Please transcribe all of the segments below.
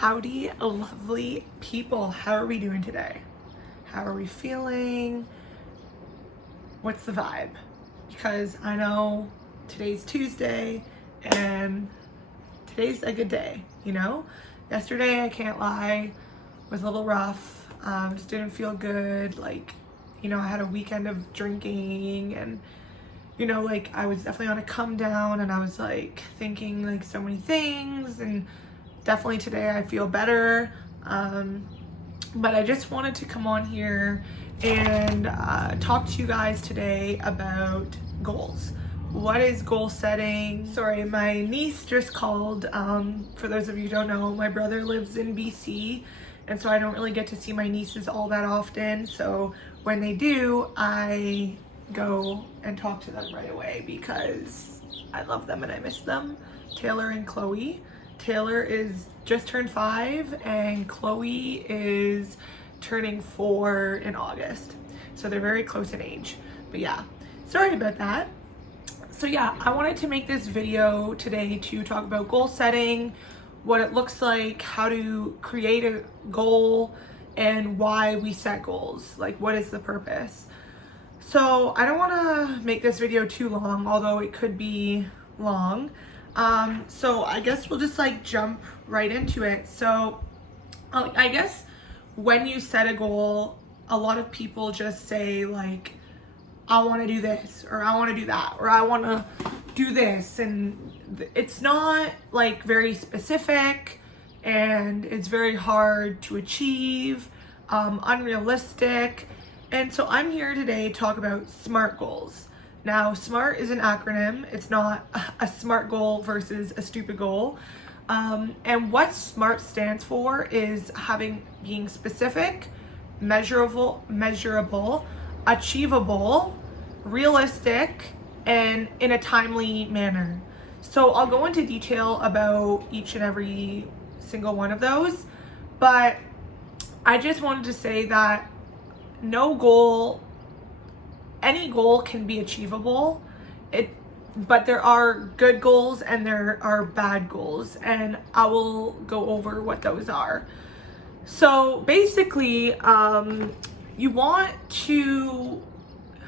Howdy, lovely people. How are we doing today? How are we feeling? What's the vibe? Because I know today's Tuesday and today's a good day, you know? Yesterday, I can't lie, was a little rough. Just didn't feel good. Like, I had a weekend of drinking and I was definitely on a come down and I was like thinking like so many things, and definitely today I feel better. But I just wanted to come on here and talk to you guys today about goals. What is goal setting? Sorry, my niece just called. For those of you who don't know, my brother lives in BC, and so I don't really get to see my nieces all that often. So when they do, I go and talk to them right away because I love them and I miss them. Taylor and Chloe. Taylor is just turned 5 and Chloe is turning 4 in August. So they're very close in age. But yeah, sorry about that. So yeah, I wanted to make this video today to talk about goal setting, what it looks like, how to create a goal, and why we set goals. Like, what is the purpose? So I don't want to make this video too long, although it could be long. So I guess we'll just like jump right into it. So I guess when you set a goal, a lot of people just say like, I want to do this, or I want to do that, or I want to do this. And it's not like very specific, and it's very hard to achieve, unrealistic. And so I'm here today to talk about SMART goals. Now, SMART is an acronym. It's not a SMART goal versus a stupid goal. And what SMART stands for is being specific, measurable, achievable, realistic, and in a timely manner. So I'll go into detail about each and every single one of those, but I just wanted to say that any goal can be achievable, but there are good goals and there are bad goals, and I will go over what those are. So basically, you want to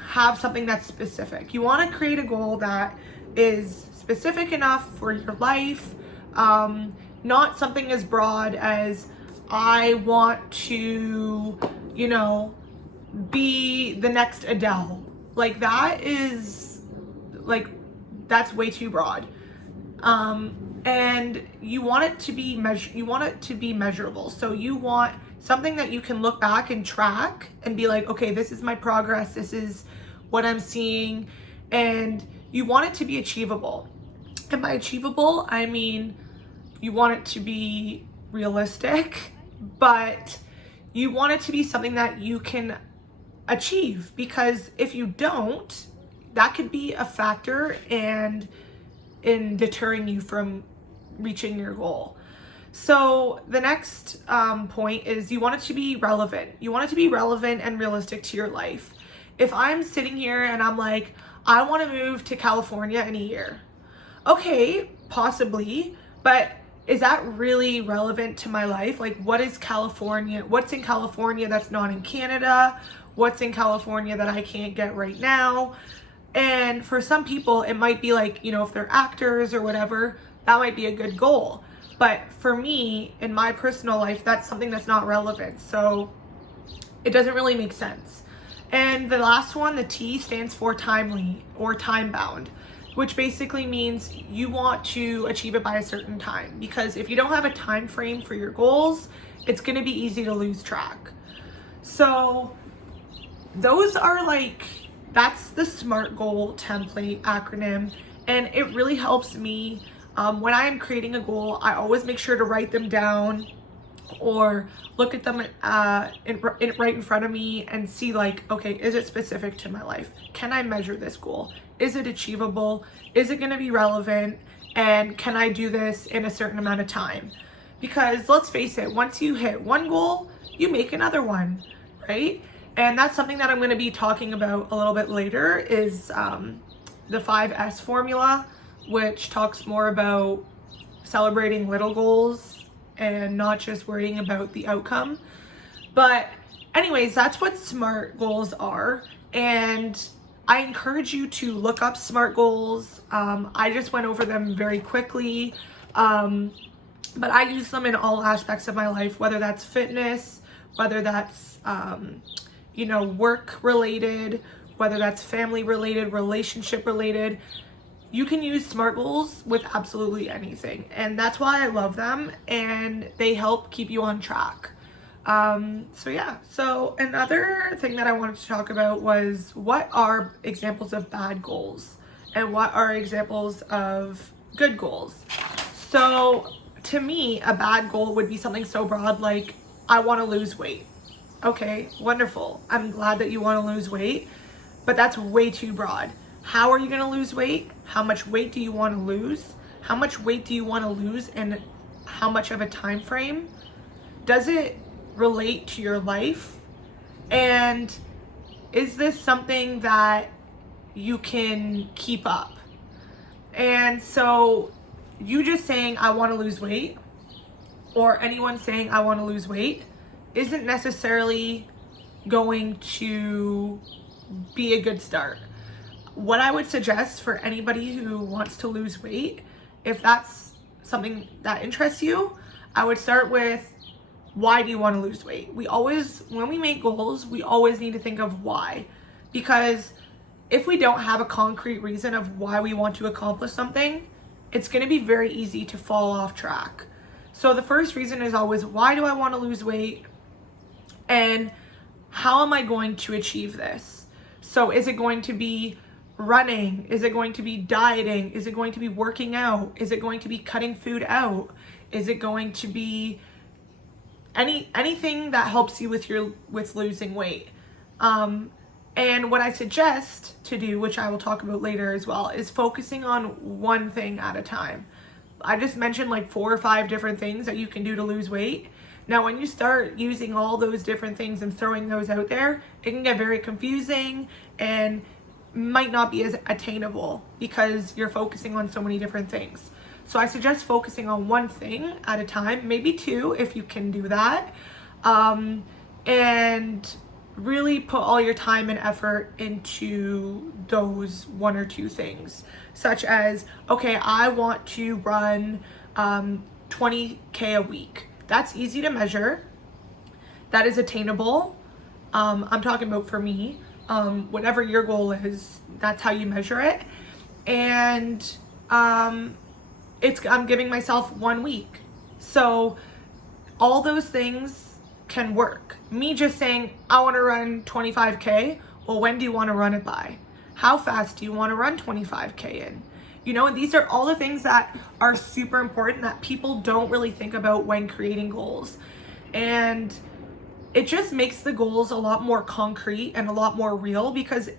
have something that's specific. You want to create a goal that is specific enough for your life, not something as broad as I want to, be the next Adele. Like that's way too broad. And you want it to be measurable. So you want something that you can look back and track and be like, okay, this is my progress, this is what I'm seeing, and you want it to be achievable. And by achievable, I mean you want it to be realistic, but you want it to be something that you can achieve, because if you don't, that could be a factor and in deterring you from reaching your goal. So the next point is you want it to be relevant. You want it to be relevant and realistic to your life. If I'm sitting here and I'm like, I want to move to California in a year. Okay, possibly, but is that really relevant to my life? Like, what's in California that's not in Canada? What's in California that I can't get right now? And for some people, it might be like, if they're actors or whatever, that might be a good goal. But for me, in my personal life, that's something that's not relevant. So it doesn't really make sense. And the last one, the T, stands for timely or time bound, which basically means you want to achieve it by a certain time. Because if you don't have a time frame for your goals, it's going to be easy to lose track. So those are that's the SMART goal template acronym, and it really helps me when I am creating a goal. I always make sure to write them down or look at them right in front of me and see like, okay, is it specific to my life? Can I measure this goal? Is it achievable? Is it going to be relevant? And can I do this in a certain amount of time? Because let's face it, once you hit one goal, you make another one, right? And that's something that I'm going to be talking about a little bit later, is the 5S formula, which talks more about celebrating little goals and not just worrying about the outcome. But anyways, that's what SMART goals are. And I encourage you to look up SMART goals. I just went over them very quickly. But I use them in all aspects of my life, whether that's fitness, whether that's, work related, whether that's family related, relationship related. You can use SMART goals with absolutely anything. And that's why I love them, and they help keep you on track. So another thing that I wanted to talk about was, what are examples of bad goals and what are examples of good goals? So to me, a bad goal would be something so broad like, I want to lose weight. Okay, wonderful. I'm glad that you want to lose weight, but that's way too broad. How are you going to lose weight? How much weight do you want to lose? How much weight do you want to lose, and how much of a time frame? Does it relate to your life? And is this something that you can keep up? And so you just saying, I want to lose weight, or anyone saying, I want to lose weight, isn't necessarily going to be a good start. What I would suggest for anybody who wants to lose weight, if that's something that interests you, I would start with, why do you want to lose weight? When we make goals, we always need to think of why. Because if we don't have a concrete reason of why we want to accomplish something, it's going to be very easy to fall off track. So the first reason is always, why do I want to lose weight? And how am I going to achieve this? So is it going to be running? Is it going to be dieting? Is it going to be working out? Is it going to be cutting food out? Is it going to be anything that helps you with losing weight? And what I suggest to do, which I will talk about later as well, is focusing on one thing at a time. I just mentioned like 4 or 5 different things that you can do to lose weight. Now, when you start using all those different things and throwing those out there, it can get very confusing and might not be as attainable because you're focusing on so many different things. So I suggest focusing on one thing at a time, maybe 2 if you can do that, and really put all your time and effort into those 1 or 2 things, such as, okay, I want to run 20K a week. That's easy to measure. That is attainable. I'm talking about for me. Whatever your goal is, that's how you measure it. And I'm giving myself 1 week. So all those things can work. Me just saying, I want to run 25K. Well, when do you want to run it by? How fast do you want to run 25K in? And these are all the things that are super important that people don't really think about when creating goals. And it just makes the goals a lot more concrete and a lot more real, because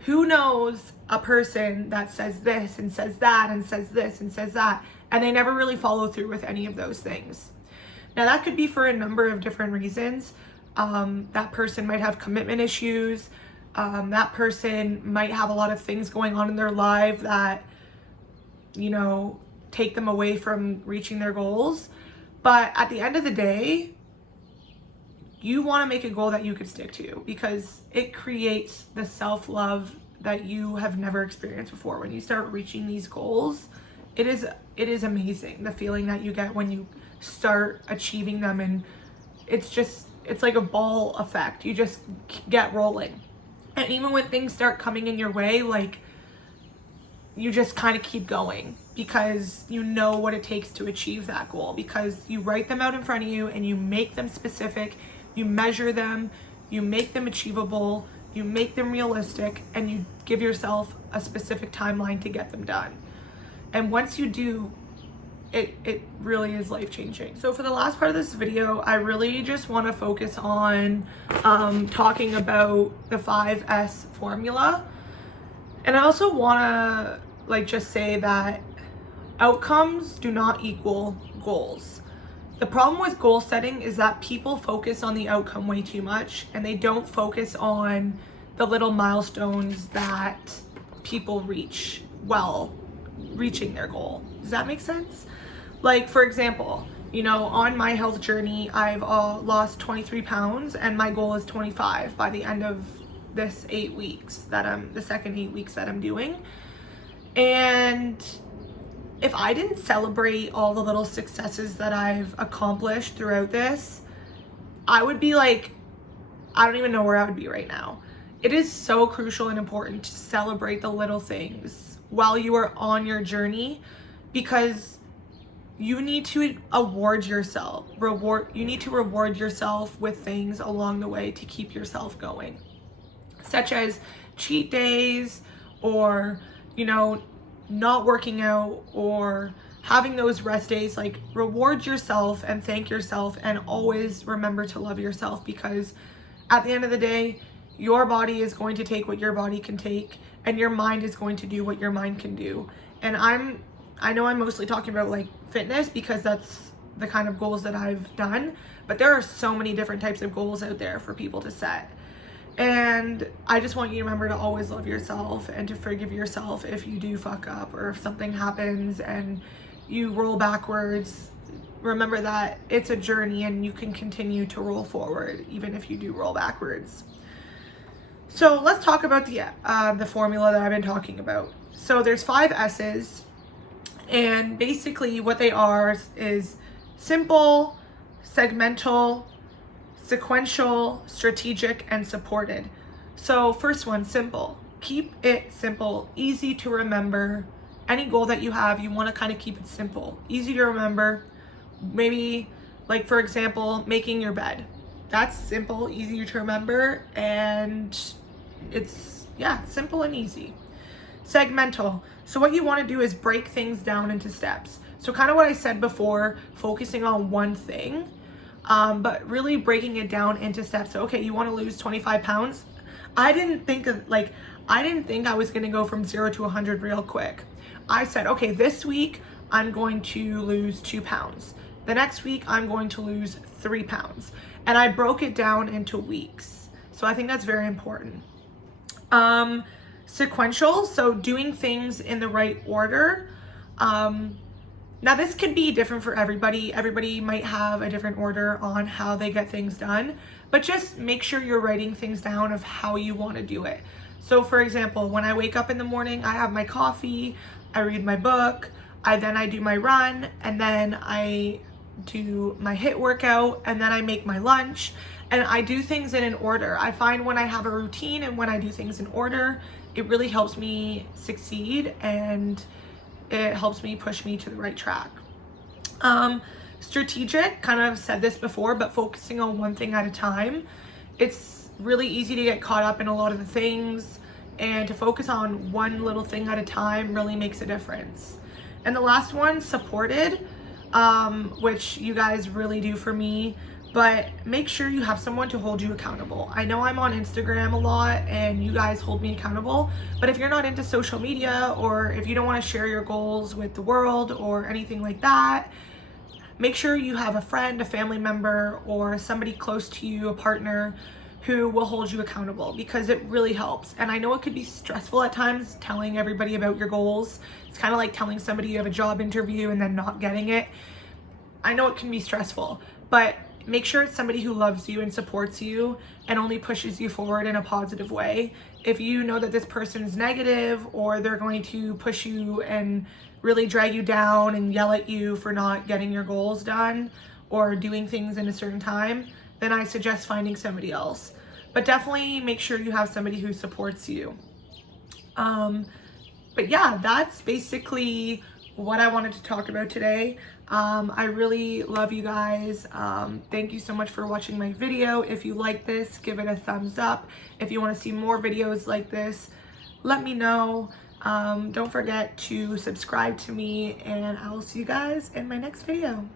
who knows a person that says this and says that and says this and says that, and they never really follow through with any of those things. Now, that could be for a number of different reasons. That person might have commitment issues. That person might have a lot of things going on in their life that, take them away from reaching their goals. But at the end of the day, you want to make a goal that you could stick to, because it creates the self-love that you have never experienced before. When you start reaching these goals, it is amazing, the feeling that you get when you start achieving them. And it's like a ball effect. You just get rolling. And even when things start coming in your way, like, you just kind of keep going, because you know what it takes to achieve that goal, because you write them out in front of you and you make them specific, you measure them, you make them achievable, you make them realistic, and you give yourself a specific timeline to get them done. And once you do, it really is life-changing. So for the last part of this video, I really just want to focus on talking about the 5S formula. And I also want to just say that outcomes do not equal goals. The problem with goal setting is that people focus on the outcome way too much, and they don't focus on the little milestones that people reach while reaching their goal. Does that make sense? Like, for example, You know, on my health journey, I've lost 23 pounds and my goal is 25 by the end of this 8 weeks the second 8 weeks that I'm doing. And if I didn't celebrate all the little successes that I've accomplished throughout this, I would be like, I don't even know where I would be right now. It is so crucial and important to celebrate the little things while you are on your journey, because you need to reward yourself with things along the way to keep yourself going, such as cheat days, or, you know, not working out, or having those rest days. Like, reward yourself and thank yourself, and always remember to love yourself, because at the end of the day, your body is going to take what your body can take, and your mind is going to do what your mind can do. And I know I'm mostly talking about like fitness because that's the kind of goals that I've done, but there are so many different types of goals out there for people to set. And I just want you to remember to always love yourself and to forgive yourself if you do fuck up, or if something happens and you roll backwards. Remember that it's a journey and you can continue to roll forward even if you do roll backwards. So let's talk about the formula that I've been talking about. So there's 5 S's, and basically what they are is simple, segmental, sequential, strategic, and supported. So first one, simple. Keep it simple, easy to remember. Any goal that you have, you want to kind of keep it simple, easy to remember. Maybe, like, for example, making your bed. That's simple, easy to remember, and it's, yeah, simple and easy. Segmental. So what you want to do is break things down into steps. So kind of what I said before, focusing on one thing, but really breaking it down into steps. So, okay, you want to lose 25 pounds. I didn't think I was going to go from 0 to 100 real quick. I said, okay, this week I'm going to lose 2 pounds. The next week I'm going to lose 3 pounds. And I broke it down into weeks. So I think that's very important. Sequential, so doing things in the right order. Now this could be different for everybody. Everybody might have a different order on how they get things done, but just make sure you're writing things down of how you want to do it. So for example, when I wake up in the morning, I have my coffee, I read my book, I do my run, and then I do my HIIT workout, and then I make my lunch, and I do things in an order. I find when I have a routine and when I do things in order, it really helps me succeed, and it helps me push me to the right track. Strategic, kind of said this before, but focusing on one thing at a time. It's really easy to get caught up in a lot of the things, and to focus on one little thing at a time really makes a difference. And the last one, supported, which you guys really do for me, but make sure you have someone to hold you accountable. I know I'm on Instagram a lot and you guys hold me accountable, but if you're not into social media, or if you don't want to share your goals with the world or anything like that, make sure you have a friend, a family member, or somebody close to you, a partner, who will hold you accountable, because it really helps. And I know it could be stressful at times telling everybody about your goals. It's kind of like telling somebody you have a job interview and then not getting it. I know it can be stressful, but make sure it's somebody who loves you and supports you and only pushes you forward in a positive way. If you know that this person is negative, or they're going to push you and really drag you down and yell at you for not getting your goals done or doing things in a certain time, then I suggest finding somebody else. But definitely make sure you have somebody who supports you. But yeah, that's basically what I wanted to talk about today. I really love you guys. Thank you so much for watching my video. If you like this, give it a thumbs up. If you want to see more videos like this, let me know. Don't forget to subscribe to me, and I will see you guys in my next video.